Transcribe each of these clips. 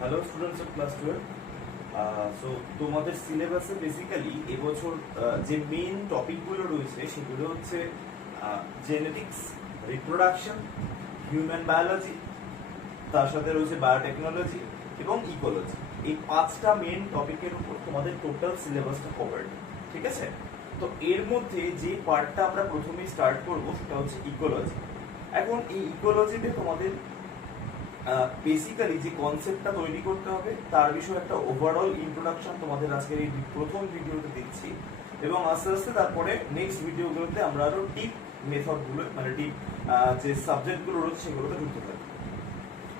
Hello students of class 12। So তোমাদের সিলেবাসে basically এবছর যে মেইন টপিকগুলো রয়েছে সেগুলো হচ্ছে জেনেটিক্স, রিপ্রোডাকশন, হিউম্যান বায়োলজি, তার সাথে রয়েছে বায়োটেকনোলজি এবং ইকোলজি। এই পাঁচটা মেইন টপিকের উপর তোমাদের টোটাল সিলেবাসটা কভার্ড। ঠিক আছে? তো এর মধ্যে যে পার্টটা আমরা প্রথমেই স্টার্ট করবো সেটা হচ্ছে ইকোলজি। এখন এই ইকোলজিতে তোমাদের বেসিক্যালি যে কনসেপ্টটা তৈরি করতে হবে তার বিষয়ে একটা ওভারঅল ইন্ট্রোডাকশন তোমাদের আজকের এই প্রথম ভিডিওতে দিচ্ছি, এবং আস্তে আস্তে তারপরে নেক্সট ভিডিওগুলোতে আমরা আরো ডিপ মেথডগুলো মানে ডিপ যে সাবজেক্টগুলো রয়েছে সেগুলোতে ঢুকতে পারি।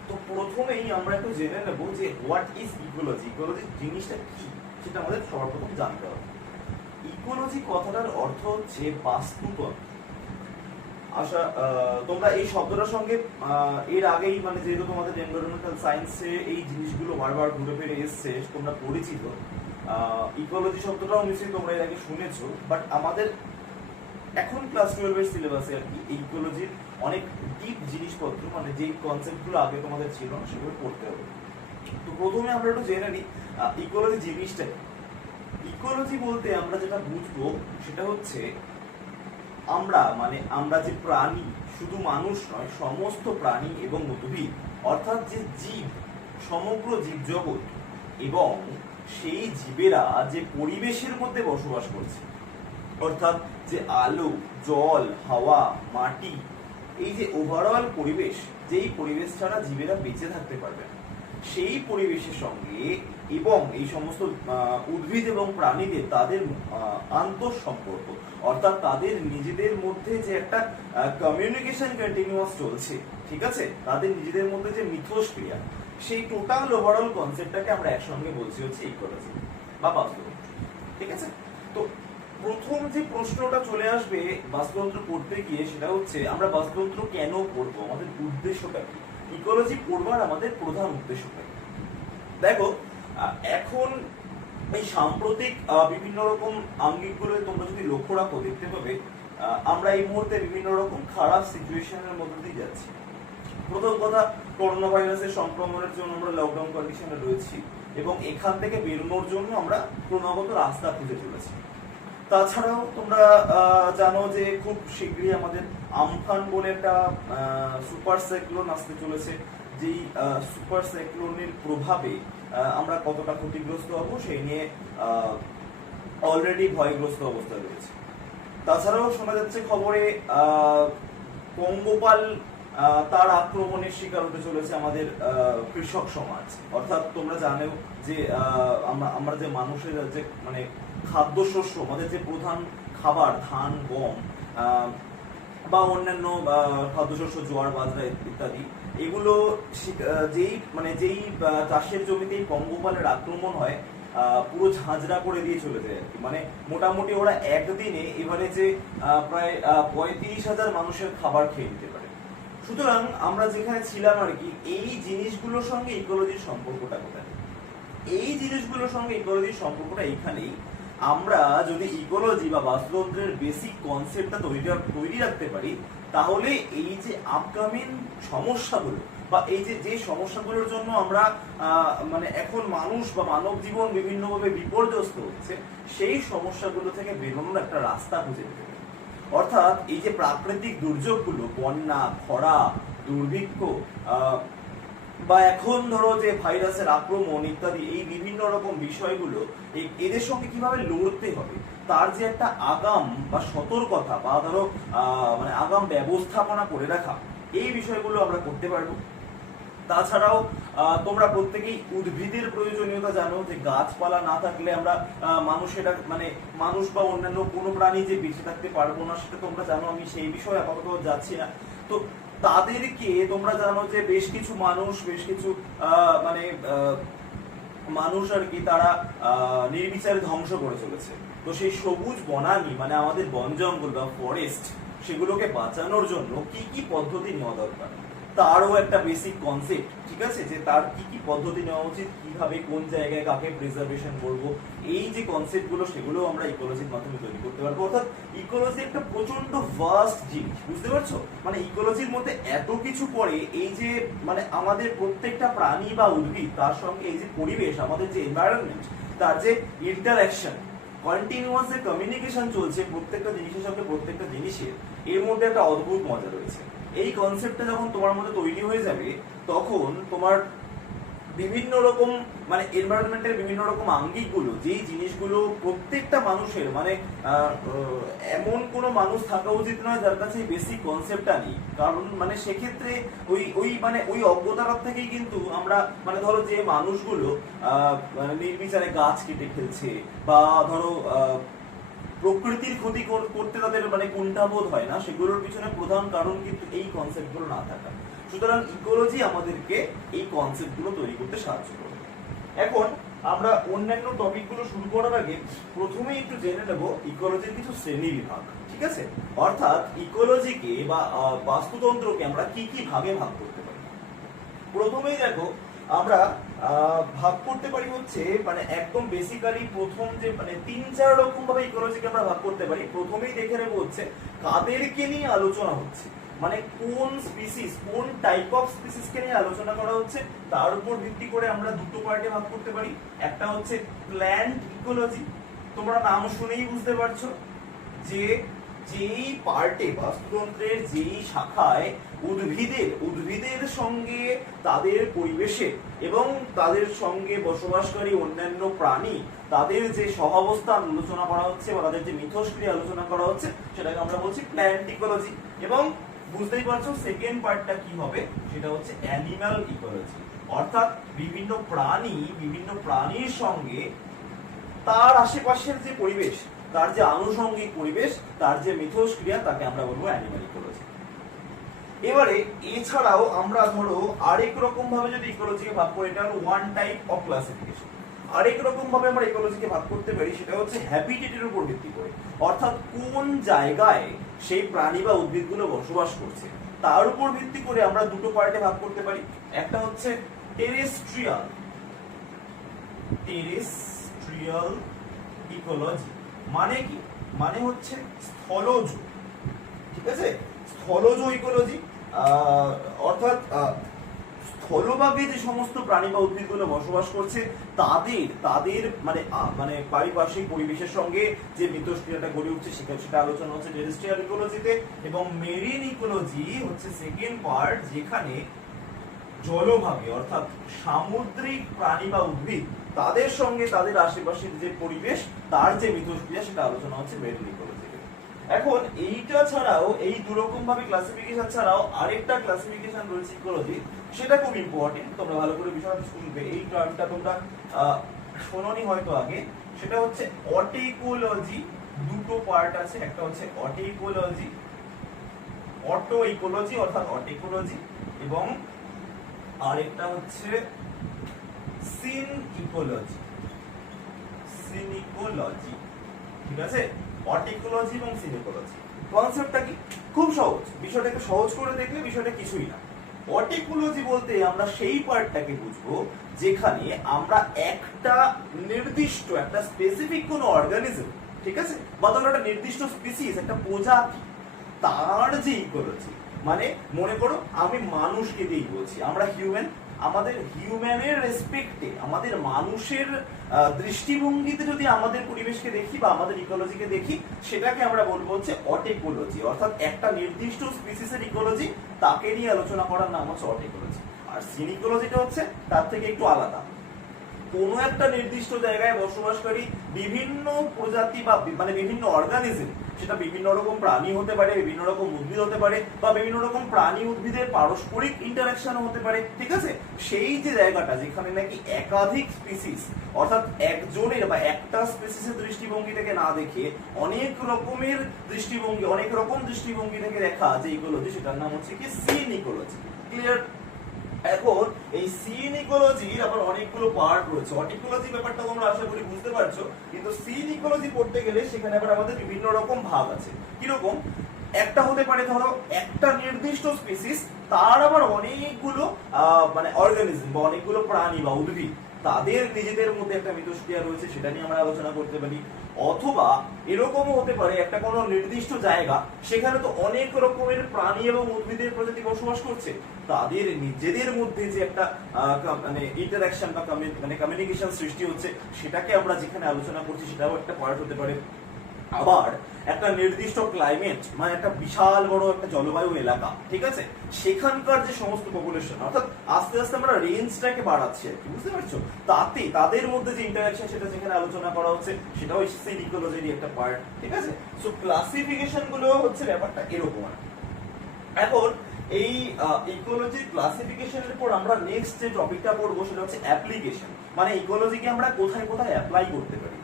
তো প্রথমেই আমরা একটু জেনে নেব যে হোয়াট ইজ ইকোলজি। ইকোলজি জিনিসটা কি সেটা আমাদের সবার প্রথম জানতে হবে। ইকোলজি কথাটার অর্থ হচ্ছে বাস্তুতন্ত্র। আশা তোমরা এই শব্দটার সঙ্গে এর আগেই মানে যেহেতু তোমাদের এনভায়রনমেন্টাল সায়েন্সে এই জিনিসগুলো বারবার ঘুরে ফিরে এসছে, তোমরা পরিচিত। ইকোলজি শব্দটাও নিশ্চয়ই তোমরা এর আগে শুনেছো, বাট আমাদের এখন ক্লাস 12 এর সিলেবাসে আর কি এই ইকোলজির অনেক ডিপ জিনিসপত্র মানে যেই কনসেপ্টগুলো আগে তোমাদের ছিল না সেগুলো পড়তে হবে। তো প্রথমে আমরা একটু জেনে নিই ইকোলজি জিনিসটা। ইকোলজি বলতে আমরা যেটা বুঝবো সেটা হচ্ছে আমরা যে প্রাণী, শুধু মানুষ নয়, সমস্ত প্রাণী এবং উদ্ভিদ অর্থাৎ যে জীব, সমগ্র জীবজগৎ এবং সেই জীবেরা যে পরিবেশের মধ্যে বসবাস করছে, অর্থাৎ যে আলো, জল, হাওয়া, মাটি, এই যে ওভারঅল পরিবেশ, যেই পরিবেশ ছাড়া জীবেরা বেঁচে থাকতে পারবে না, সেই পরিবেশের সঙ্গে এবং এই সমস্ত উদ্ভিদ এবং প্রাণীদের তাদের আন্তঃসম্পর্ক, অর্থাৎ তাদের নিজেদের মধ্যে যে একটা কমিউনিকেশন কন্টিনিউয়াস চলছে, ঠিক আছে, তাদের নিজেদের মধ্যে যে মিথস্ক্রিয়া, সেই টোটাল ওভারঅল কনসেপ্টটাকে আমরা একসঙ্গে বলছি হচ্ছে ইকোলজি বা বাস্তুতন্ত্র। ঠিক আছে? তো প্রথম যে প্রশ্নটা চলে আসবে বাস্তুতন্ত্র পড়তে গিয়ে সেটা হচ্ছে আমরা বাস্তুতন্ত্র কেন পড়বো, আমাদের উদ্দেশ্যটা কি, ইকোলজি পড়বার আমাদের প্রধান উদ্দেশ্যটা কি। দেখো, এখন এই সাম্প্রতিক বিভিন্ন রকম আঙ্গিকগুলো তোমরা যদি লক্ষ্য রাখো দেখতে পাবে আমরা এই মুহূর্তে বিভিন্ন রকম খারাপ সিচুয়েশনের মধ্যে দিয়ে যাচ্ছি। প্রথম কথা, করোনা ভাইরাসের সংক্রমণের জন্য আমরা লকডাউন কন্ডিশনে রয়েছি এবং এখান থেকে বেরোনোর জন্য আমরা ক্রমাগত রাস্তা খুঁজে চলেছি। তাছাড়াও তোমরা জানো যে খুব শীঘ্রই আমাদের আমফান বলে একটা সুপার সাইক্লোন আসতে চলেছে, যেই সুপার সাইক্লোনের প্রভাবে আমরা কতটা ক্ষতিগ্রস্ত হব সেই নিয়ে অলরেডি ভয়গ্রস্ত অবস্থায় রয়েছে। তাছাড়াও শোনা যাচ্ছে খবরে পঙ্গপাল তার আক্রমণের শিকার হতে চলেছে আমাদের কৃষক সমাজ। অর্থাৎ তোমরা জানো যে আমরা যে মানুষের যে মানে খাদ্যশস্য, আমাদের যে প্রধান খাবার ধান, গম বা অন্যান্য খাদ্যশস্য, জোয়ার, বাজরা ইত্যাদি, এগুলো যেই চাষের জমিতেই পঙ্গপালের আক্রমণ হয় পুরো ঝাঁঝরা করে দিয়ে চলে যায় আর কি। মানে মোটামুটি ওরা একদিনে এবারে যে প্রায় 35,000 মানুষের খাবার খেয়ে নিতে পারে। সুতরাং আমরা যেখানে ছিলাম আর কি, এই জিনিসগুলোর সঙ্গে ইকোলজির সম্পর্কটা কোথায়? এই জিনিসগুলোর সঙ্গে ইকোলজির সম্পর্কটা এইখানেই, আমরা যদি ইকোলজি বা বাস্তুতন্ত্রের বেসিক কনসেপ্টটা তৈরি রাখতে পারি, তাহলে এই যে আপকামিং সমস্যাগুলো বা এই যে সমস্যাগুলোর জন্য আমরা মানে এখন মানুষ বা মানব জীবন বিভিন্নভাবে বিপর্যস্ত হচ্ছে, সেই সমস্যাগুলো থেকে বেরোনোর একটা রাস্তা খুঁজে পেতে হবে। অর্থাৎ এই যে প্রাকৃতিক দুর্যোগগুলো, বন্যা, খরা, দুর্ভিক্ষ বা এখন ধরো যে ভাইরাসের আক্রমণ ইত্যাদি, এই বিভিন্ন রকম বিষয়গুলো এদের সঙ্গে কিভাবে লড়তে হবে তার যে একটা আগাম বা সতর্কতা বা ধরো মানে আগাম ব্যবস্থাপনা করে রাখা, এই বিষয়গুলো আমরা করতে পারবো। তাছাড়াও তোমরা প্রত্যেকেই উদ্ভিদের প্রয়োজনীয়তা জানো, যে গাছপালা না থাকলে আমরা মানুষেরা মানে মানুষ বা অন্যান্য কোনো প্রাণী যে বেঁচে থাকতে পারবো না, সেটা তোমরা জানো, আমি সেই বিষয়ে আপাতত যাচ্ছি না। তো তাদেরকে তোমরা জানো যে বেশ কিছু মানুষ আর কি তারা নির্বিচারে ধ্বংস করে চলেছে। তো সেই সবুজ বনানী মানে আমাদের বন জঙ্গল বা ফরেস্ট, সেগুলোকে বাঁচানোর জন্য কি কি পদ্ধতি নেওয়া দরকার, তারও একটা বেসিক কনসেপ্ট, ঠিক আছে, যে তার কি কি পদ্ধতি নেওয়া উচিত, কিভাবে কোন জায়গায় কাকে প্রিজার্ভেশন করব, এই যে কনসেপ্ট গুলো সেগুলো আমরা ইকোলজির মাধ্যমে তৈরি করতে পারবো। অর্থাৎ ইকোলজি একটা প্রচন্ড ভাস্ট জিনিস, বুঝতে পারছো? মানে ইকোলজির মধ্যে এত কিছু পড়ে, এই যে মানে আমাদের প্রত্যেকটা প্রাণী বা উদ্ভিদ, তার সঙ্গে এই যে পরিবেশ, আমাদের যে এনভায়রনমেন্ট, তার যে ইন্টারঅ্যাকশন, কন্টিনিউয়াস যে কমিউনিকেশন চলছে প্রত্যেকটা জিনিসের সঙ্গে প্রত্যেকটা জিনিসের, এর মধ্যে একটা অদ্ভুত মজা রয়েছে। এই কনসেপ্টটা যখন তোমার মধ্যে তৈরি হয়ে যাবে, তখন তোমার বিভিন্ন রকম মানে এনভায়রনমেন্টের বিভিন্ন রকম আঙ্গিক গুলো, যেই জিনিসগুলো প্রত্যেকটা মানুষের মানে এমন কোনো মানুষ থাকা উচিত নয় যার কাছে বেসিক কনসেপ্টটা নেই। কারণ মানে সেক্ষেত্রে ওই ওই মানে ওই অজ্ঞতার থেকেই কিন্তু আমরা মানে ধরো যে মানুষগুলো নির্বিচারে গাছ কেটে ফেলছে, বা ধরো প্রকৃতির ক্ষতি করতে তাদের মানে কুণ্ঠাবোধ হয় না, সেগুলোর পিছনে প্রধান কারণ কিন্তু এই কনসেপ্টগুলো না থাকা। সুতরাং ইকোলজি আমাদেরকে এই কনসেপ্টগুলো তৈরি করতে সাহায্য করে। এখন আমরা অন্যান্য টপিকগুলো শুরু করার আগে প্রথমেই একটু জেনে নেব ইকোলজির কিছু শ্রেণী বিভাগ, ঠিক আছে? অর্থাৎ ইকোলজিকে বা বাস্তুতন্ত্রকে আমরা কি কি ভাগে ভাগ করতে পারি। প্রথমেই দেখো আমরা ভাগ করতে পারি হচ্ছে মানে একদম বেসিক্যালি প্রথম যে মানে 3-4 রকম ভাবে ইকোলজিকে আমরা ভাগ করতে পারি। প্রথমেই দেখে নেব হচ্ছে কাদেরকে নিয়ে আলোচনা হচ্ছে, মানে কোন স্পিসিস, কোন টাইপ অফ স্পিসিসকে নিয়ে আলোচনা করা হচ্ছে, তার উপর ভিত্তি করে আমরা দুটো পার্টে ভাগ করতে পারি। একটা হচ্ছে প্ল্যান্ট ইকোলজি, তোমরা নাম শুনেই বুঝতে পারছো যে যেই পার্টে বাস্তুতন্ত্রের যেই শাখায় উদ্ভিদের সঙ্গে তাদের পরিবেশে এবং তাদের সঙ্গে বসবাসকারী অন্যান্য প্রাণী, তাদের যে সহাবস্থান আলোচনা করা হচ্ছে বা তাদের যে মিথস্ক্রিয়া আলোচনা করা হচ্ছে, সেটাকে আমরা বলছি প্ল্যান্ট ইকোলজি। এবং বুঝতেই পারছো সেকেন্ড পার্টটা কি হবে, সেটা হচ্ছে অ্যানিম্যাল ইকোলজি। অর্থাৎ বিভিন্ন প্রাণীর সঙ্গে তার আশেপাশের যে পরিবেশ, তার যে আনুষঙ্গিক পরিবেশ, তার যে মিথস্ক্রিয়া, তাকে আমরা বলবো অ্যানিম্যাল ইকোলজি। এবারে এছাড়াও আমরা ধরো আরেক রকম ভাবে যদি ইকোলজিকে ভাগ করি, এটা হলো ওয়ান টাইপ অফ ক্লাসিফিকেশন। আরেক রকম ভাবে আমরা ইকোলজিকে ভাগ করতে পারি, সেটা হচ্ছে হ্যাবিটেটের উপর ভিত্তি করে। অর্থাৎ কোন জায়গায় সেই প্রাণী বা উদ্ভিদগুলো বসবাস করছে, তার উপর ভিত্তি করে আমরা দুটো পার্টে ভাগ করতে পারি। একটা হচ্ছে টেরেস্ট্রিয়াল ইকোলজি। মানে কি? মানে হচ্ছে স্থলজ, ঠিক আছে, স্থলজ ইকোলজি। অর্থাৎ স্থলভাগে যে সমস্ত প্রাণী বা উদ্ভিদগুলো বসবাস করছে, তাদের মানে মানে পারিপার্শ্বিক পরিবেশের সঙ্গে যে মিথস্ক্রিয়াটা গড়ে উঠছে, সেটা আলোচনা হচ্ছে টেরেস্ট্রিয়াল ইকোলজিতে। এবং মেরিন ইকোলজি হচ্ছে সেকেন্ড পার্ট, যেখানে জলভাগে অর্থাৎ সামুদ্রিক প্রাণী বা উদ্ভিদ, তাদের সঙ্গে তাদের আশেপাশের যে পরিবেশ, তার যে মিথস্ক্রিয়া, সেটা আলোচনা হচ্ছে মেরিন ইকোলজিতে। এখন এইটা ছাড়াও, এই দুরকম ভাবে ক্লাসিফিকেশন ছাড়াও আরেকটা ক্লাসিফিকেশন রয়েছে ইকোলজি, সেটা খুব ইম্পর্টেন্ট, তোমরা ভালো করে বিষয়টা শুনবে। এই টার্মটা তোমরা শোনোনি হয়তো আগে, সেটা হচ্ছে অটোইকোলজি। দুটো পার্ট আছে, একটা হচ্ছে অটোইকোলজি, অর্থাৎ অটোইকোলজি, এবং আরেকটা হচ্ছে সিনইকোলজি। ঠিক আছে, অটিকোলজি এবং সিনিকোলজি। কনসেপ্টটা কি? খুব সহজ, বিষয়টাকে সহজ করে দেখলে বিষয়টা কিছুই না। অটিকোলজি বলতে আমরা সেই পার্টটাকে বুঝবো যেখানে আমরা একটা নির্দিষ্ট, একটা স্পেসিফিক কোন অর্গানিজম, ঠিক আছে, বা ধরো একটা নির্দিষ্ট স্পিসিস, একটা প্রজাতি, তার যে ইকোলজি, মানে মনে করো আমি মানুষকে দিয়েই বলছি, আমরা হিউম্যান, আমাদের হিউম্যানের রেসপেক্টে, আমাদের মানুষের দৃষ্টিভঙ্গিতে যদি আমাদের পরিবেশকে দেখি বা আমাদের ইকোলজিকে দেখি, সেটাকে আমরা বলবো হচ্ছে অটিকোলজি। অর্থাৎ একটা নির্দিষ্ট স্পিসিসের ইকোলজি, তাকে নিয়ে আলোচনা করার নাম হচ্ছে অটিকোলজি। আর সিনিকোলজিটা হচ্ছে তার থেকে একটু আলাদা, কোনো একটা নির্দিষ্ট জায়গায় বসবাসকারী বিভিন্ন প্রজাতি বা মানে বিভিন্ন অর্গানিজম, সেটা বিভিন্ন রকম প্রাণী হতে পারে, বিভিন্ন রকম উদ্ভিদ হতে পারে, বা বিভিন্ন রকম প্রাণী উদ্ভিদের পারস্পরিক ইন্টারাকশন হতে পারে, ঠিক আছে, সেই যে জায়গাটা যেখানে নাকি একাধিক স্পিসিস, অর্থাৎ একজনের বা একটা স্পিসিসের দৃষ্টিভঙ্গি থেকে না দেখে অনেক রকমের দৃষ্টিভঙ্গি, অনেক রকম দৃষ্টিভঙ্গি থেকে দেখা যে ইকোলজি, সেটার নাম হচ্ছে কি সিনিকোলজি। ক্লিয়ার? এখন এই সিনিকোলজির আবার অনেকগুলো পার্ট রয়েছে। অটিকোলজি ব্যাপারটা তোমরা আশা করি বুঝতে পারছো, কিন্তু সিনিকোলজি পড়তে গেলে সেখানে আবার আমাদের বিভিন্ন রকম ভাগ আছে। কিরকম? একটা হতে পারে ধরো একটা নির্দিষ্ট স্পিসিস, তার আবার অনেকগুলো মানে অর্গানিজম বা অনেকগুলো প্রাণী বা উদ্ভিদ, তাদের নিজেদের মধ্যে একটা মিথস্ক্রিয়া রয়েছে, সেটা নিয়ে আমরা আলোচনা করতে পারি। অথবা এরকমও হতে পারে একটা কোনো নির্দিষ্ট জায়গা, সেখানে তো অনেক রকমের প্রাণী এবং উদ্ভিদের প্রজাতি বসবাস করছে, তাদের নিজেদের মধ্যে যে একটা মানে ইন্টারাকশন বা মানে কমিউনিকেশন সৃষ্টি হচ্ছে, সেটাকে আমরা যেখানে আলোচনা করছি সেটাও একটা পার্ট হতে পারে। আবার একটা নির্দিষ্ট ক্লাইমেট মানে একটা বিশাল বড় একটা জলবায়ু এলাকা, ঠিক আছে, সেখানকার যে সমস্ত পপুলেশন, অর্থাৎ আস্তে আস্তে আমরা রেঞ্জটাকে বাড়াচ্ছি আর কি, বুঝতে পারছো, তাতে তাদের মধ্যে যে ইন্টারাকশন সেটা যেখানে আলোচনা করা হচ্ছে, সেটাও সেই ইকোলজিরই একটা পার্ট, ঠিক আছে। সো ক্লাসিফিকেশন গুলো হচ্ছে ব্যাপারটা এরকম আর কি। এখন এই ইকোলজি ক্লাসিফিকেশনের পর আমরা নেক্সট যে টপিকটা পড়বো সেটা হচ্ছে অ্যাপ্লিকেশন, মানে ইকোলজিকে আমরা কোথায় কোথায় অ্যাপ্লাই করতে পারি।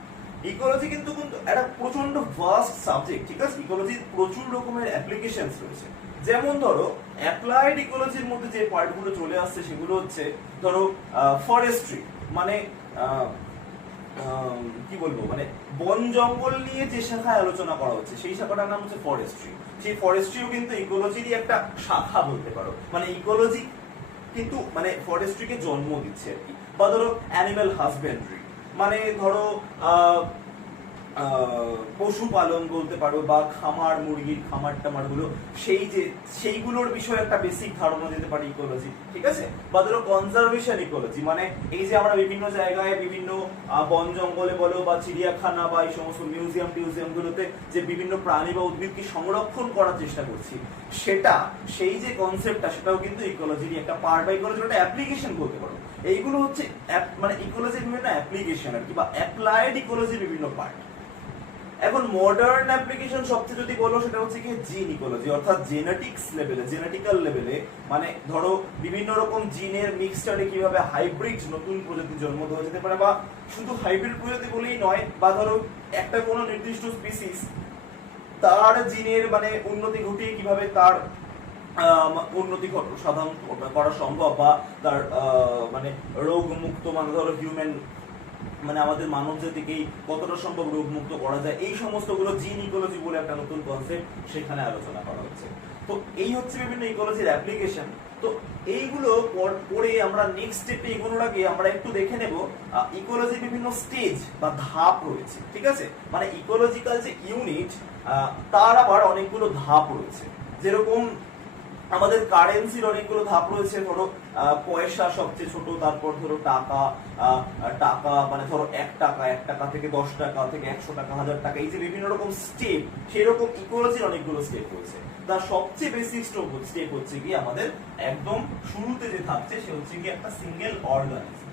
ইকোলজি কিন্তু একটা প্রচন্ড ভাস্ট সাবজেক্ট, ঠিক আছে, ইকোলজির প্রচুর রকমের অ্যাপ্লিকেশনস রয়েছে। যেমন ধরো অ্যাপ্লাইড ইকোলজির মধ্যে যে পার্টগুলো চলে আসছে সেগুলো হচ্ছে ধরো ফরেস্ট্রি, মানে কি বলবো, মানে বন জঙ্গল নিয়ে যে শাখায় আলোচনা করা হচ্ছে সেই শাখাটার নাম হচ্ছে ফরেস্ট্রি। সেই ফরেস্ট্রিও কিন্তু ইকোলজিরই একটা শাখা বলতে পারো, মানে ইকোলজি কিন্তু মানে ফরেস্ট্রিকে জন্ম দিচ্ছে আর কি। বা ধরো অ্যানিম্যাল হাজবেন্ড্রি, মানে ধরো পশুপালন বলতে পারো, বা খামার, মুরগির খামার টামার গুলো, সেইগুলোর বিষয়ে একটা বেসিক ধারণা দিতে পারি ইকোলজি, ঠিক আছে। বা ধরো কনজারভেশন ইকোলজি, মানে এই যে আমরা বিভিন্ন জায়গায় বিভিন্ন বন জঙ্গলে বলো বা চিড়িয়াখানা বা এই সমস্ত মিউজিয়াম গুলোতে যে বিভিন্ন প্রাণী বা উদ্ভিদকে সংরক্ষণ করার চেষ্টা করছি, সেটা সেই যে কনসেপ্টটা সেটাও কিন্তু ইকোলজির একটা পার্ট বা ইকোলজির একটা অ্যাপ্লিকেশন বলতে পারো। এইগুলো হচ্ছে মানে ইকোলজির বিভিন্ন অ্যাপ্লিকেশন আর কি, বা অ্যাপ্লাইড ইকোলজির বিভিন্ন পার্ট। এখন মডার্ন অ্যাপ্লিকেশন সবচেয়ে যদি বলো সেটা হচ্ছে কি জিন ইকোলজি, অর্থাৎ জেনেটিক্স লেভেলে, জেনেটিক্যাল লেভেলে, মানে ধরো বিভিন্ন রকম জিনের মিক্সচারে কিভাবে হাইব্রিড নতুন প্রজাতির জন্ম দেওয়া যেতে পারে, বা শুধু হাইব্রিড প্রজাতি বলেই নয়, বা ধরো একটা কোনো নির্দিষ্ট স্পিসিস তার জিনের মানে উন্নতি ঘটিয়ে কিভাবে তার উন্নতি সাধন করা সম্ভব, বা তার মানে রোগ মুক্ত, মানে ধরো হিউম্যান মানে আমাদের মানব জাতিকেই কতটা সম্ভব রোগ মুক্ত করা যায়, এই সমস্ত গুলো জিন ইকোলজি বলে একটা নতুন কনসেপ্ট সেখানে আলোচনা করা হচ্ছে। তো এই হচ্ছে বিভিন্ন ইকোলজির অ্যাপ্লিকেশন। তো এইগুলো পরে আমরা নেক্সট স্টেপে এগোনোর আগে আমরা একটু দেখে নেব ইকোলজির বিভিন্ন স্টেজ বা ধাপ রয়েছে, ঠিক আছে, মানে ইকোলজিক্যাল যে ইউনিট তার আবার অনেকগুলো ধাপ রয়েছে। যেরকম আমাদের কারেন্সির অনেকগুলো ধাপ রয়েছে, ধরো পয়সা সবচেয়ে ছোট, তারপর ধরো টাকা, টাকা মানে ধরো 1 টাকা, 1 টাকা থেকে 10 টাকা থেকে 100 টাকা, 1000 টাকা, এই যে বিভিন্ন রকম স্টেপ, সেরকম ইকোলজির অনেকগুলো স্টেপ রয়েছে। তার সবচেয়ে বেসিক স্টেপ হচ্ছে কি আমাদের একদম শুরুতে যে থাকছে সে হচ্ছে কি একটা সিঙ্গেল অর্গানিজম।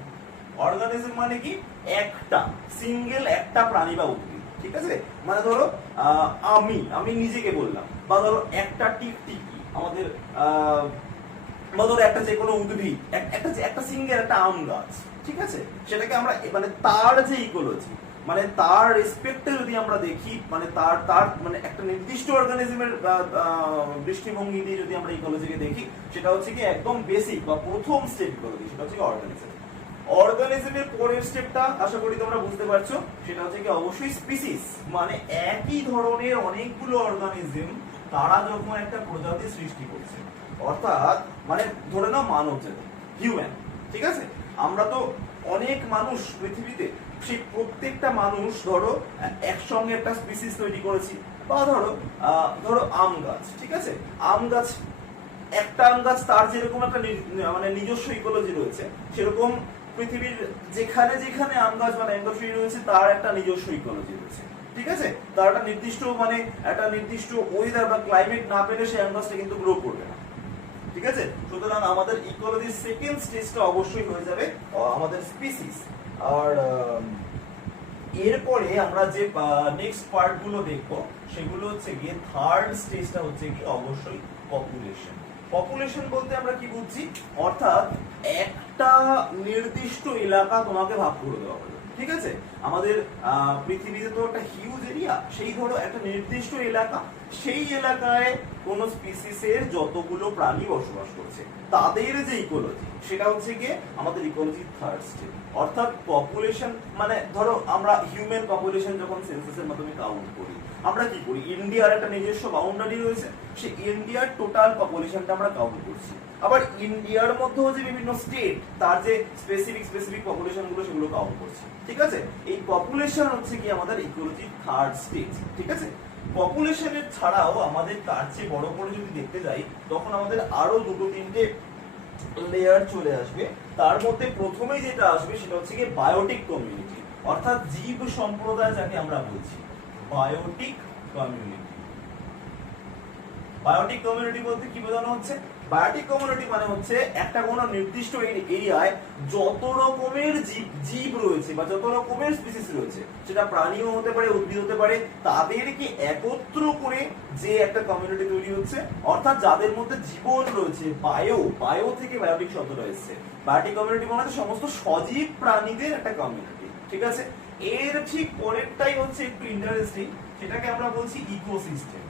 অর্গানিজম মানে কি একটা সিঙ্গেল একটা প্রাণী বা উদ্ভিদ, ঠিক আছে, মানে ধরো আমি নিজেকে বললাম, বা ধরো একটা টিকটিকি আমাদের বা ধরো একটা যে কোনো উদ্ভিদ, একটা সিঙ্গেল একটা আম গাছ, ঠিক আছে, সেটাকে আমরা মানে তার যে ইকোলজি মানে তার রেসপেক্টে যদি আমরা দেখি, মানে তার মানে একটা নির্দিষ্ট অর্গানিজমের দৃষ্টিভঙ্গি দিয়ে যদি আমরা ইকোলজিকে দেখি, সেটা হচ্ছে কি একদম বেসিক বা প্রথম স্টেপ ইকোলজি, সেটা হচ্ছে অর্গানিজম। অর্গানিজমের পরের স্টেপটা আশা করি তোমরা বুঝতে পারছো, সেটা হচ্ছে কি অবশ্যই স্পিসিস, মানে একই ধরনের অনেকগুলো অর্গানিজম তারা যখন একটা প্রজাতি সৃষ্টি করছে, অর্থাৎ মানে ধরে নাও মানব জাতি, হিউম্যান, ঠিক আছে, আমরা তো অনেক মানুষ পৃথিবীতে, সেই প্রত্যেকটা মানুষ ধরো একসঙ্গে একটা স্পিসিস তৈরি করেছি। বা ধরো আম গাছ, ঠিক আছে, আম গাছ একটা আম গাছ তার যেরকম একটা মানে নিজস্ব ইকোলজি রয়েছে, সেরকম পৃথিবীর যেখানে যেখানে আম গাছ বা ম্যাঙ্গো ট্রি রয়েছে তার একটা নিজস্ব ইকোলজি রয়েছে, ঠিক আছে, তার একটা নির্দিষ্ট মানে একটা নির্দিষ্ট ওয়েদার বা ক্লাইমেট না পেলে সেই আম গাছটা কিন্তু গ্রো করবে না, ঠিক আছে। সুতরাং আমাদের ইকোলজির সেকেন্ড স্টেজটা অবশ্যই হয়ে যাবে আমাদের স্পিসিস। আর এরপরে আমরা যে নেক্সট পার্ট গুলো দেখবো সেগুলো হচ্ছে গিয়ে থার্ড স্টেজটা হচ্ছে কি অবশ্যই পপুলেশন। পপুলেশন বলতে আমরা কি বুঝছি, অর্থাৎ একটা নির্দিষ্ট এলাকা তোমাকে ভাগ করে দেওয়া হলো, ঠিক আছে? আমাদের পৃথিবীতে তো একটা হিউজ এরিয়া, সেই ধরো একটা নির্দিষ্ট এলাকা, সেই এলাকায় কোন স্পিসিসের যতগুলো প্রাণী বসবাস করছে তাদের যে ইকোলজি, সেটা হচ্ছে গিয়ে আমাদের ইকোলজি থার্ড স্টেপ। অর্থাৎ পপুলেশন, মানে ধরো আমরা হিউম্যান পপুলেশন যখন সেন্সাসের মাধ্যমে কাউন্ট করি, আমরা কি করি, ইন্ডিয়ার একটা নিজস্ব বাউন্ডারি রয়েছে, সেই ইন্ডিয়ার টোটাল পপুলেশনটা আমরা কাউন্ট করছি। আবার ইন্ডিয়ার মধ্যেও যে বিভিন্ন স্টেট, তার যে স্পেসিফিক পপুলেশন গুলো, সেগুলো কাউন্ট করছি। ঠিক আছে? এই পপুলেশন হচ্ছে কি আমাদের ইকোলজি থার্ড স্টেজ। ঠিক আছে? পপুলেশনের ছাড়াও আমাদের তার চেয়ে বড় করে যদি দেখতে যাই, তখন আমাদের আরো দুটো তিনটে লেয়ার চলে আসবে। তার মধ্যে প্রথমেই যেটা আসবে সেটা হচ্ছে কি বায়োটিক কমিউনিটি, অর্থাৎ জীব সম্প্রদায় যাকে আমরা বলছি বায়োটিক কমিউনিটি। বায়োটিক কমিউনিটি বলতে কি বোঝানো হচ্ছে? বায়োটিক কমিউনিটি মানে হচ্ছে একটা কোনো নির্দিষ্ট এরিয়ায় যত রকমের জীব রয়েছে বা যত রকমের স্পিসিস রয়েছে, সেটা প্রাণীও হতে পারে, উদ্ভিদ হতে পারে, তাদেরকে একত্র করে যে একটা কমিউনিটি তৈরি হচ্ছে, অর্থাৎ যাদের মধ্যে জীবন রয়েছে। বায়ো থেকে বায়োটিক শব্দটা এসেছে। বায়োটিক কমিউনিটি মানে হচ্ছে সমস্ত সজীব প্রাণীদের একটা কমিউনিটি। ঠিক আছে? এর ঠিক পরেরটাই হচ্ছে একটু ইন্টারেস্টিং, সেটাকে আমরা বলছি ইকোসিস্টেম।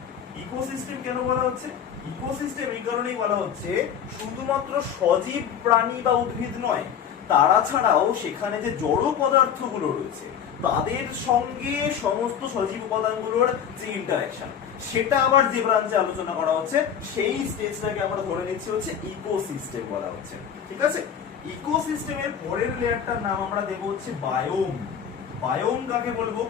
ইকোসিস্টেম কেন বলা হচ্ছে? ইকোসিস্টেম এই কারণেই বলা হচ্ছে, শুধুমাত্র সজীব প্রাণী বা উদ্ভিদ নয়, তারা ছাড়াও সেখানে যে জড় পদার্থগুলো রয়েছে তাদের সঙ্গে সমস্ত সজীব উপাদানগুলোর যে ইন্টারঅ্যাকশন, সেটা আবার যে ব্রাঞ্চে আলোচনা করা হচ্ছে, সেই স্টেজটাকে আমরা ধরে নিচ্ছি হচ্ছে ইকোসিস্টেম বলা হচ্ছে। ঠিক আছে? ইকোসিস্টেমের পরের লেয়ারটার নাম আমরা দেব হচ্ছে বায়োম। বায়োম কাকে বলবো?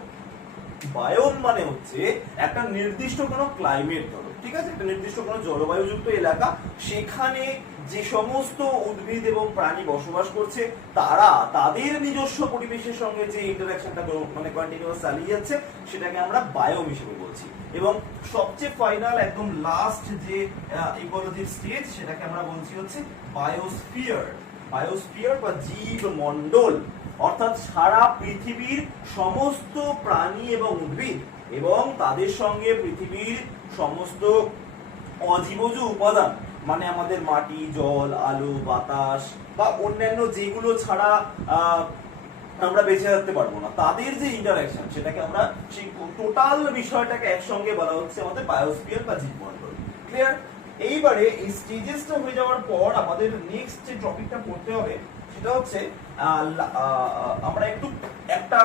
বায়োম মানে হচ্ছে একটা নির্দিষ্ট কোনো ক্লাইমেট, ধরো, ঠিক আছে, একটা নির্দিষ্ট কোনো জলবায়ুযুক্ত এলাকা, সেখানে যে সমস্ত উদ্ভিদ এবং প্রাণী বসবাস করছে, তারা তাদের নিজস্ব পরিবেশের সঙ্গে যে ইন্টারঅ্যাকশনটা মানে কন্টিনিউয়াস চালিয়ে যাচ্ছে, সেটাকে আমরা বায়োম হিসেবে বলছি। এবং সবচেয়ে ফাইনাল, একদম লাস্ট যে ইকোলজির স্টেজ, সেটাকে আমরা বলছি হচ্ছে বায়োস্ফিয়ার। বায়োস্ফিয়ার বা জীব মণ্ডল, অর্থাৎ সারা পৃথিবীর সমস্ত প্রাণী এবং উদ্ভিদ এবং তাদের সঙ্গে পৃথিবীর সমস্ত অজীবজ উপাদান, মানে আমাদের মাটি, জল, আলো, বাতাস বা অন্যান্য যেগুলো ছাড়া আমরা বেঁচে থাকতে পারবো না, তাদের যে ইন্টারঅ্যাকশন, সেটাকে আমরা সেই টোটাল বিষয়টাকে একসঙ্গে বলা হচ্ছে আমাদের বায়োস্ফিয়ার বা জীবমণ্ডল। ক্লিয়ার? এইবারে এই স্টেজেসটা হয়ে যাওয়ার পর আমাদের নেক্সট যে টপিকটা পড়তে হবে, সেটা হচ্ছে আমরা একটু একটা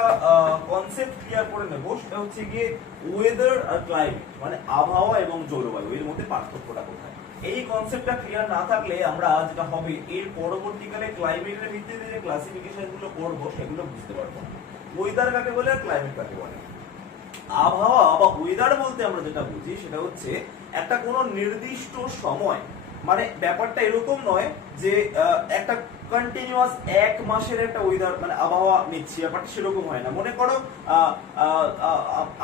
কনসেপ্ট ক্লিয়ার করে নেব, সেটা হচ্ছে গিয়ে ওয়েদার আর ক্লাইমেট, মানে আবহাওয়া এবং জলবায়ু, এর মধ্যে পার্থক্যটা কোথায়। এই কনসেপ্টটা ক্লিয়ার না থাকলে আমরা যেটা হবে, এর পরবর্তীকালে ক্লাইমেটের ভিত্তিতে যে ক্লাসিফিকেশন গুলো করব, সেগুলো বুঝতে পারবো না। ওয়েদার কাকে বলে আর ক্লাইমেট কাকে বলে? আবহাওয়া বা ওয়েদার বলতে আমরা যেটা বুঝি, সেটা হচ্ছে একটা কোনো নির্দিষ্ট সময়, মানে ব্যাপারটা এরকম নয় যে একটা কন্টিনিউয়াস এক মাসের একটা ওয়েদার মানে আবহাওয়া নিচ্ছি, ব্যাপারটা সেরকম হয় না। মনে করো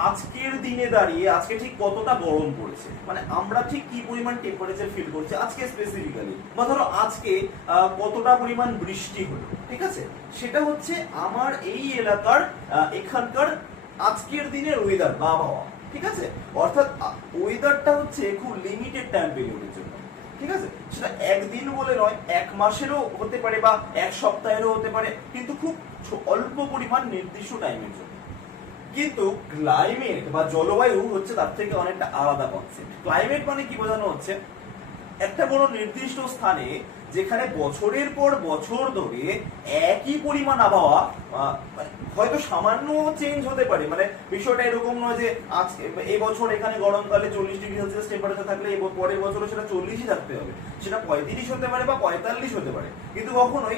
আজকের দিনে দাঁড়িয়ে আজকে ঠিক কতটা গরম পড়েছে, মানে আমরা ঠিক কি পরিমাণ টেম্পারেচার ফিল করছি আজকে স্পেসিফিক্যালি, বা ধরো আজকে কতটা পরিমাণ বৃষ্টি হলো, ঠিক আছে, সেটা হচ্ছে আমার এই এলাকার এখানকার আজকের দিনের ওয়েদার বা আবহাওয়া। ঠিক আছে? অর্থাৎ ওয়েদারটা হচ্ছে খুব লিমিটেড টাইম পিরিয়ডের জন্য। ঠিক আছে? সেটা একদিন বলে নয়, এক মাসেরও হতে পারে বা এক সপ্তাহেরও হতে পারে, কিন্তু খুব অল্প পরিমাণ নির্দিষ্ট টাইমের জন্য। কিন্তু ক্লাইমেট বা জলবায়ু হচ্ছে তার থেকে অনেকটা আলাদা কনসেপ্ট। ক্লাইমেট মানে কি বোঝানো হচ্ছে, একটা কোনো নির্দিষ্ট স্থানে যেখানে বছরের পর বছর ধরে একই পরিমাণ আবহাওয়া, হয়তো সামান্য চেঞ্জ হতে পারে, মানে বিষয়টা এরকম নয় যে আজকে এই বছর এখানে গরমকালে 40 ডিগ্রি সেলসিয়াস টেম্পারেচার থাকলে পরের বছরও সেটা 40ই থাকতে হবে, সেটা 35 হতে পারে বা 45 হতে পারে, কিন্তু কখনোই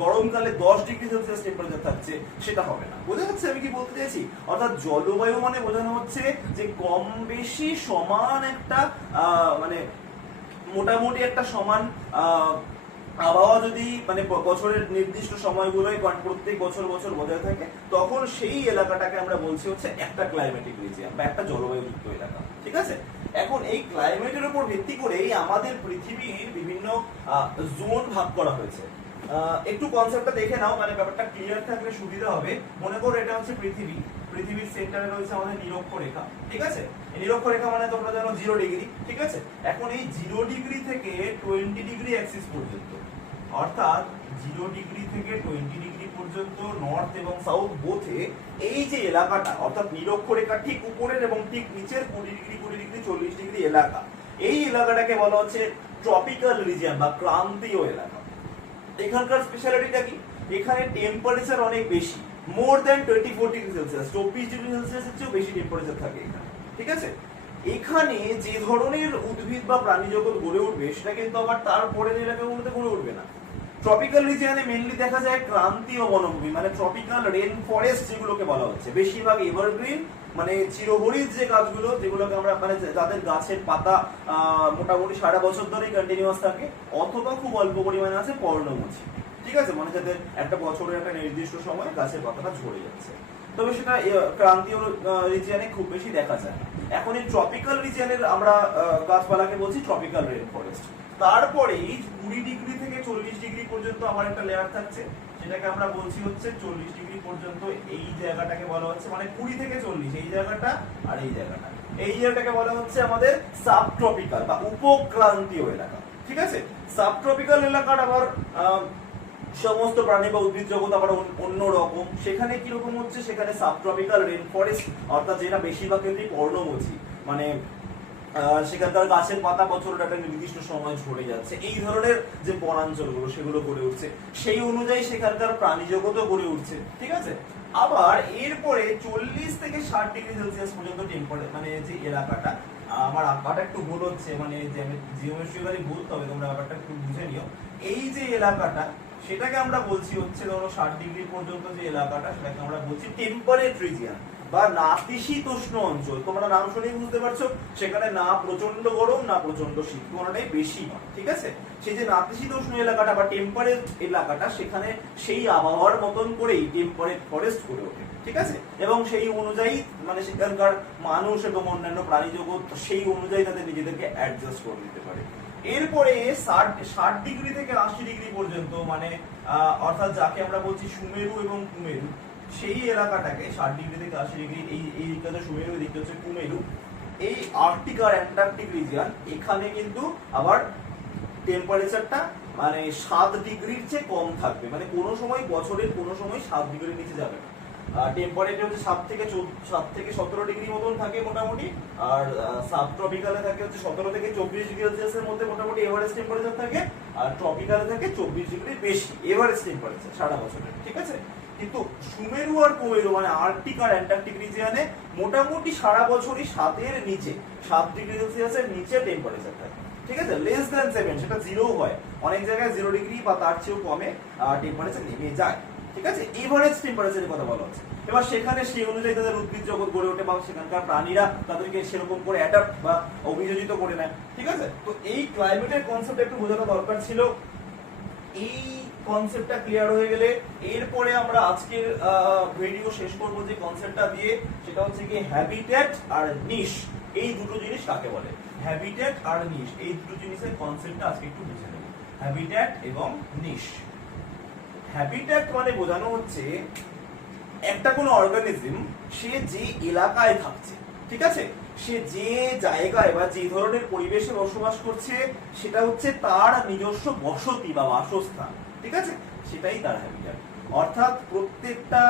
গরমকালে 10 ডিগ্রি সেলসিয়াস টেম্পারেচার থাকছে সেটা হবে না। বোঝা যাচ্ছে আমি কি বলতে চাইছি? অর্থাৎ জলবায়ু মানে বোঝানো হচ্ছে যে কম বেশি সমান একটা মানে মোটামুটি একটা সমান আবহাওয়া যদি মানে বছরের নির্দিষ্ট সময়গুলোয় প্রত্যেক বছর বজায় থাকে, তখন সেই এলাকাটাকে আমরা বলছি হচ্ছে একটা ক্লাইমেটিক রিজিয়ন বা একটা জলবায়ুযুক্ত এলাকা। ঠিক আছে? এখন এই ক্লাইমেটের উপর ভিত্তি করেই আমাদের পৃথিবীর বিভিন্ন জোন ভাগ করা হয়েছে। একটু কনসেপ্টটা দেখে নাও, মানে ব্যাপারটা ক্লিয়ার থাকলে সুবিধা হবে। মনে করো এটা হচ্ছে পৃথিবী, পৃথিবীর সেন্টারে রয়েছে আমাদের নিরক্ষরেখা। ঠিক আছে? এই নিরক্ষরেখা মানে তোমরা জানো 0 ডিগ্রি। ঠিক আছে? এখন এই 0 ডিগ্রি থেকে 20 ডিগ্রি অ্যাক্সিস পর্যন্ত, অর্থাৎ 0 ডিগ্রি থেকে থেকে 20 ডিগ্রি পর্যন্ত নর্থ এবং সাউথ বোথে এই যে এলাকাটা অর্থাৎ নিরক্ষরেখা ঠিক উপরের এবং ঠিক নিচের 20 ডিগ্রি 40 ডিগ্রি এলাকা, এই এলাকাটাকে বলা হচ্ছে ট্রপিক্যাল রিজিয়ন বা ক্রান্তীয় এলাকা। এখানকার স্পেশালিটিটা কি? এখানে টেম্পারেচার অনেক বেশি, more than 24 degree Celsius, 24 degree সেলসিয়াসের চেয়েও বেশি টেম্পারেচার থাকে এখানে। ঠিক আছে, এখানে যে ধরনের উদ্ভিদ বা প্রাণী জগৎ গড়ে উঠবে সেটা কিন্তু আবার তারপরের এলাকাগুলোতে গড়ে উঠবে না। ট্রপিক্যাল রিজিয়নে মেইনলি দেখা যায় ক্রান্তীয় বনভূমি, মানে ট্রপিক্যাল রেন ফরেস্ট যেগুলোকে বলা হচ্ছে, বেশিরভাগ এভারগ্রিন মানে চিরহরিৎ যে গাছগুলো, যেগুলোকে আমরা মানে যাদের গাছের পাতা মোটামুটি সারা বছর ধরেই কন্টিনিউয়াস থাকে, অথবা খুব অল্প পরিমাণে আছে পর্ণমোচী। ঠিক আছে, মানে যাদের একটা বছরের একটা নির্দিষ্ট সময় গাছের পাতাটা ঝরে যাচ্ছে, তবে সেটা ক্রান্তীয় রিজিয়নে খুব বেশি দেখা যায়। এখন এই ট্রপিক্যাল রিজিয়নের আমরা গাছপালাকে বলছি ট্রপিক্যাল রেন ফরেস্ট। তারপরে এই 20 ডিগ্রি থেকে 40 ডিগ্রি পর্যন্ত আমার একটা লেয়ার থাকছে, সেটাকে আমরা বলছি হচ্ছে 40 ডিগ্রি পর্যন্ত এই জায়গাটাকে বলা হচ্ছে, মানে 20 থেকে 40 এই জায়গাটা আর এই জায়গাটা, এই জায়গাটাকে বলা হচ্ছে আমাদের সাবট্রপিক্যাল বা উপক্রান্তীয় এলাকা। ঠিক আছে, সাবট্রপিক্যাল এলাকার আবার সমস্ত প্রাণী বা উদ্ভিদ জগৎ আবার অন্য রকম। সেখানে কিরকম হচ্ছে, সেখানে সাবট্রপিক্যাল রেন ফরেস্ট অর্থাৎ যেটা বেশিরভাগ ক্ষেত্রেই পর্ণমোচী, মানে সেখানকার গাছের পাতা বছরের একটা নির্দিষ্ট সময় ঝরে যাচ্ছে, এই ধরনের যে বনাঞ্চলগুলো সেগুলো গড়ে উঠছে, সেই অনুযায়ী সেখানকার প্রাণী জগৎও গড়ে উঠছে। ঠিক আছে, আবার এরপরে 40 থেকে 60 ডিগ্রি সেলসিয়াস পর্যন্ত টেম্পারেচার, মানে যে এলাকাটা, আমার আঁকাটা একটু ভুল হচ্ছে, মানে যে আমি জিওমেট্রিক্যালি বলতে হবে, তোমরা ব্যাপারটা একটু বুঝে নিও। এই যে এলাকাটা সেটাকে আমরা বলছি হচ্ছে ধরো 60 ডিগ্রি পর্যন্ত যে এলাকাটা, সেটাকে আমরা বলছি টেম্পারেট রিজিয়ন বা নাতিশীতোষ্ণ অঞ্চল। তোমরা নাম শুনেই বুঝতে পারছো, সেখানে না প্রচন্ড গরম না প্রচন্ড শীত, কোনোটাই বেশি নয়। ঠিক আছে, সেই যে নাতিশীতোষ্ণ এলাকাটা বা টেম্পারেট এলাকাটা, সেখানে সেই আবহাওয়ার মতন করেই টেম্পারেট ফরেস্ট গড়ে ওঠে। ঠিক আছে, এবং সেই অনুযায়ী মানে সেখানকার মানুষ এবং অন্যান্য প্রাণী জগৎ সেই অনুযায়ী তাদের নিজেদেরকে অ্যাডজাস্ট করে নিতে পারে। এরপরে 60 ডিগ্রি থেকে 80 ডিগ্রি পর্যন্ত, মানে অর্থাৎ যাকে আমরা বলছি সুমেরু এবং কুমেরু, সেই এলাকাটাকে 60 ডিগ্রি থেকে 80 ডিগ্রি, এই দিকটা হচ্ছে সুমেরু, এই দিকটা হচ্ছে কুমেরু, এই আর্কটিক আর অ্যান্টার্কটিক রিজিয়ন, এখানে কিন্তু আবার টেম্পারেচারটা মানে 7 ডিগ্রির চেয়ে কম থাকবে, মানে কোনো সময় বছরের কোনো সময় 7 ডিগ্রির নিচে যাবে না। টেম্পারেচার হচ্ছে 7 থেকে 17 ডিগ্রি মতন থাকে মোটামুটি, আর সাবট্রপিক্যালে থাকে হচ্ছে 17 থেকে 24 ডিগ্রি সেলসিয়াসের মধ্যে মোটামুটি এভারেজ টেম্পারেচার থাকে, আর ট্রপিক্যালে থাকে 24 ডিগ্রির বেশি এভারেজ টেম্পারেচার সারা বছরের। ঠিক আছে, কিন্তু সুমেরু আর কুমেরু মানে আর্কটিক আর অ্যান্টার্কটিক রিজিয়নে মোটামুটি সারা বছরই 7 এর নিচে, 7 ডিগ্রি সেলসিয়াসের নিচে টেম্পারেচার থাকে। ঠিক আছে, লেস দ্যান 7, সেটা 0 হয়, অনেক জায়গায় 0 ডিগ্রি বা তার চেয়েও কমে টেম্পারেচার নেমে যায়। ঠিক আছে, এভারেজ টেম্পারেচারের কথা বলা হচ্ছে। এবার সেখানে সেই অনুযায়ী তাদের উদ্ভিদ জগৎ গড়ে ওঠে বা সেখানকার প্রাণীরা তাদেরকে সেরকম করে অ্যাডাপ্ট বা অভিযোজিত করে নেয়। ঠিক আছে, তো এই ক্লাইমেটের কনসেপ্ট একটু বোঝানো দরকার ছিল। এই কনসেপ্টটা ক্লিয়ার হয়ে গেলে এরপরে আমরা আজকের ভিডিও শেষ করব যে কনসেপ্টটা দিয়ে, সেটা হচ্ছে কি হ্যাবিটেট আর নিশ। এই দুটো জিনিস কাকে বলে, হ্যাবিটেট আর নিশ, এই দুটো জিনিসের কনসেপ্টটা আজকে একটু বুঝে নেব, হ্যাবিটেট এবং নিশ। হ্যাবিটেট মানে বোঝানো হচ্ছে একটা কোনো অর্গানিজম সে যে এলাকায় থাকছে, ঠিক আছে, সে যে জায়গায় বা যে ধরনের পরিবেশে বসবাস করছে, সেটা হচ্ছে তার নিজস্ব বসতি বা বাসস্থান। ঠিক আছে, সেটাই তার হ্যাবিটেট। অর্থাৎ প্রত্যেকটা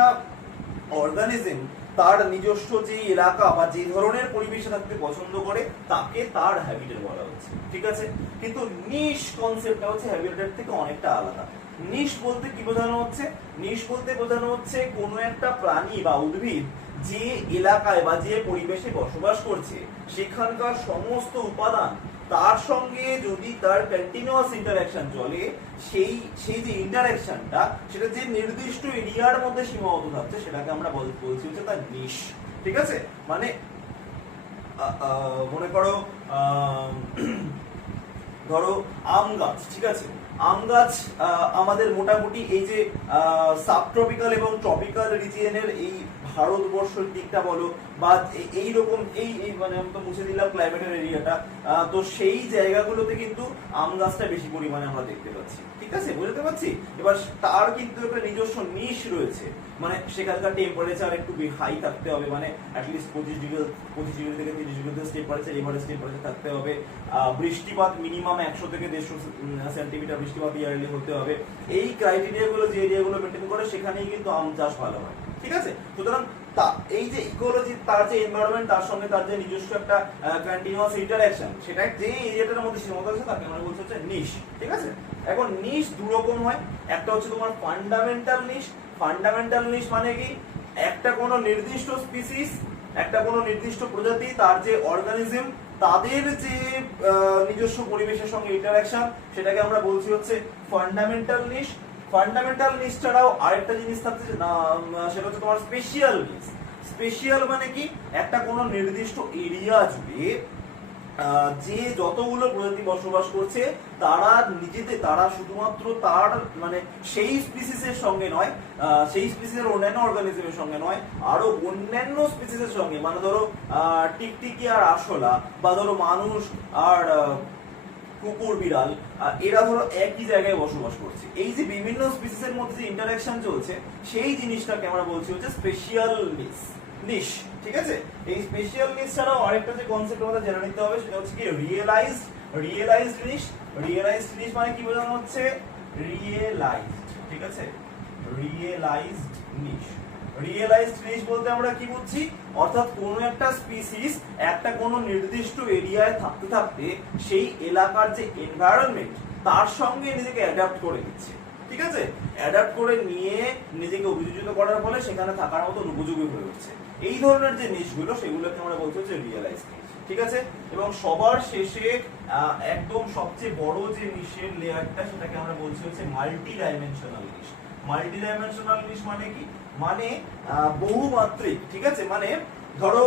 অর্গানিজম তার নিজস্ব যে এলাকা বা যে ধরনের পরিবেশে থাকতে পছন্দ করে, তাকে তার হ্যাবিটেট বলা হচ্ছে। ঠিক আছে, কিন্তু নিশ কনসেপ্টটা হচ্ছে হ্যাবিটেট থেকে অনেকটা আলাদা। নিশ বলতে কি বোঝানো হচ্ছে, নিশ বলতে বোঝানো হচ্ছে কোনো একটা প্রাণী বা উদ্ভিদ যে এলাকায় বা যে পরিবেশে বসবাস করছে, সেখানকার সমস্ত উপাদান তার সঙ্গে যদি তার কন্টিনিউয়াস ইন্টারঅ্যাকশন চলে, সেই যে ইন্টারঅ্যাকশনটা সেটা যে নির্দিষ্ট এরিয়ার মধ্যে সীমাবদ্ধ থাকছে, সেটাকে আমরা বলছি হচ্ছে তার নিশ। ঠিক আছে, মানে মনে করো ধরো আম গাছ, ঠিক আছে, আম গাছ আমাদের মোটামুটি এই যে সাবট্রপিক্যাল এবং ট্রপিক্যাল রিজিয়নের এই ভারতবর্ষের দিকটা বলো বা এইরকম এই মানে আমি তো মুছে দিলাম ক্লাইমেটের এরিয়াটা, তো সেই জায়গাগুলোতে কিন্তু আম গাছটা বেশি পরিমাণে আমরা দেখতে পাচ্ছি। ঠিক আছে, বুঝতে পারছি। এবার তার কিন্তু একটা নিজস্ব নিশ রয়েছে, মানে সেখানকার টেম্পারেচার একটু হাই থাকতে হবে, মানে অ্যাটলিস্ট 25 ডিগ্রি থেকে 30 ডিগ্রি টেম্পারেচার এভারেজ টেম্পারেচার থাকতে হবে। বৃষ্টিপাত মিনিমাম 100 থেকে 150 সেন্টিমিটার বৃষ্টিপাত ইয়ারলি হতে হবে, এই ক্রাইটেরিয়া গুলো যে এরিয়াগুলো মেনটেন করে সেখানেই কিন্তু আম চাষ ভালো হয়। ঠিক আছে, সুতরাং এই যে ইকোলজি, তার যে এনভায়রনমেন্ট, তার সঙ্গে তার যে নিজস্ব একটা কন্টিনিউয়াস ইন্টারঅ্যাকশন, সেটা যে এরিয়াটার মধ্যে সীমাবদ্ধ আছে তাকে আমরা বলছি হচ্ছে নিশ। ঠিক আছে, এখন নিশ দু রকম হয়, একটা হচ্ছে তোমার ফান্ডামেন্টাল নিশ। ফান্ডামেন্টাল নিশ মানে কি, একটা কোনো নির্দিষ্ট স্পিসিস, একটা কোনো নির্দিষ্ট প্রজাতি, তার যে অর্গানিজম, তাদের যে নিজস্ব পরিবেশের সঙ্গে ইন্টারঅ্যাকশন, সেটাকে আমরা বলছি হচ্ছে ফান্ডামেন্টাল নিশ। ফান্ডামেন্টাল নিশ ছাড়াও আরেকটা জিনিস থাকছে, সেটা হচ্ছে তোমার স্পেশাল নিশ। স্পেশাল মানে কি, একটা কোনো নির্দিষ্ট এরিয়া জুড়ে যে যতগুলো প্রজাতি বসবাস করছে, তারা শুধুমাত্র তার মানে সেই স্পিসিসের সঙ্গে নয়, সেই স্পিসিসের অন্যান্য অর্গানিজমের সঙ্গে নয়, আরো অন্যান্য স্পিসিসের সঙ্গে, মানে ধরো টিকটিকি আর আরশোলা, বা ধরো মানুষ আর কুকুর বিড়াল, এরা ধরো একই জায়গায় বসবাস করছে, এই যে বিভিন্ন স্পিসিসের মধ্যে যে ইন্টারঅ্যাকশন চলছে, সেই জিনিসটাকে আমরা বলছি হচ্ছে স্পেশাল নিশ। ঠিক আছে, এই স্পেশাল নিশ ছাড়াও আরেকটা যে কনসেপ্ট আমাদের জেনে নিতে হবে, সেটা হচ্ছে কি রিয়েলাইজড নিশ। রিয়েলাইজড নিশ মানে কি বোঝানো হচ্ছে, রিয়েলাইজড। ঠিক আছে, রিয়েলাইজড নিশ। রিয়েলাইজড নিশ বলতে আমরা কি বুঝছি, অর্থাৎ কোনো একটা স্পিসিস একটা কোনো নির্দিষ্ট এরিয়ায় থাকতে থাকতে সেই এলাকার যে এনভায়রনমেন্ট, তার সঙ্গে নিজেকে অ্যাডাপ্ট করে নিচ্ছে। ঠিক আছে, অ্যাডাপ্ট করে নিয়ে নিজেকে অভিযোজিত করার ফলে সেখানে থাকার মতো উপযোগী হয়ে উঠছে। এই ধরনের যে নিশগুলো, সেগুলোকে আমরা বলছি হচ্ছে রিয়েলাইজড নিশ। ঠিক আছে, এবং সবার শেষে একদম সবচেয়ে বড় যে নিশের লেয়ারটা, সেটাকে আমরা বলছি হচ্ছে মাল্টি ডাইমেনশনাল নিশ। মাল্টি ডাইমেনশনাল নিশ মানে কি, মানে বহুমাত্রিক। ঠিক আছে, মানে ধরো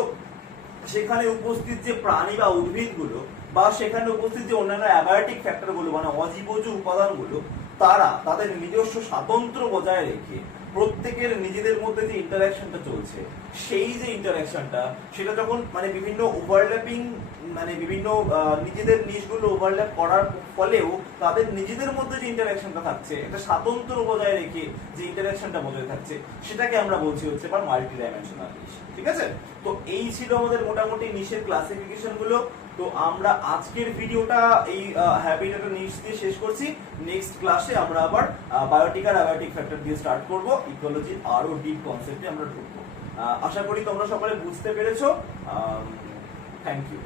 সেখানে উপস্থিত যে প্রাণী বা উদ্ভিদ গুলো, বা সেখানে উপস্থিত যে অন্যান্য অ্যাবায়োটিক ফ্যাক্টর গুলো, মানে অজীবজ উপাদানগুলো, তারা তাদের নিজস্ব স্বাতন্ত্র্য বজায় রেখে প্রত্যেকের নিজেদের মধ্যে যে ইন্টারঅ্যাকশনটা চলছে, সেই যে ইন্টারঅ্যাকশনটা, সেটা যখন মানে বিভিন্ন ওভারল্যাপিং, মানে বিভিন্ন নিজেদের নিশগুলো ওভারল্যাপ করার ফলেও তাদের নিজেদের মধ্যে যে ইন্টারঅ্যাকশনটা থাকছে, একটা স্বাতন্ত্র্য বজায় রেখে যে ইন্টারঅ্যাকশনটা বজায় থাকছে, সেটাকে আমরা বলছি হচ্ছে বা মাল্টি ডাইমেনশনাল নিশ। ঠিক আছে, তো এই ছিল আমাদের মোটামুটি নিশের ক্লাসিফিকেশন গুলো। তো আমরা আজকের ভিডিওটা এই হ্যাবিটেট নিশ দিয়ে শেষ করছি। নেক্সট ক্লাসে আমরা আবার বায়োটিক আর অ্যাবায়োটিক ফ্যাক্টর দিয়ে স্টার্ট করব, ইকোলজির আরো ডিপ কনসেপ্টে আমরা ঢুকবো। আশা করি তোমরা সকলে বুঝতে পেরেছো। Thank you.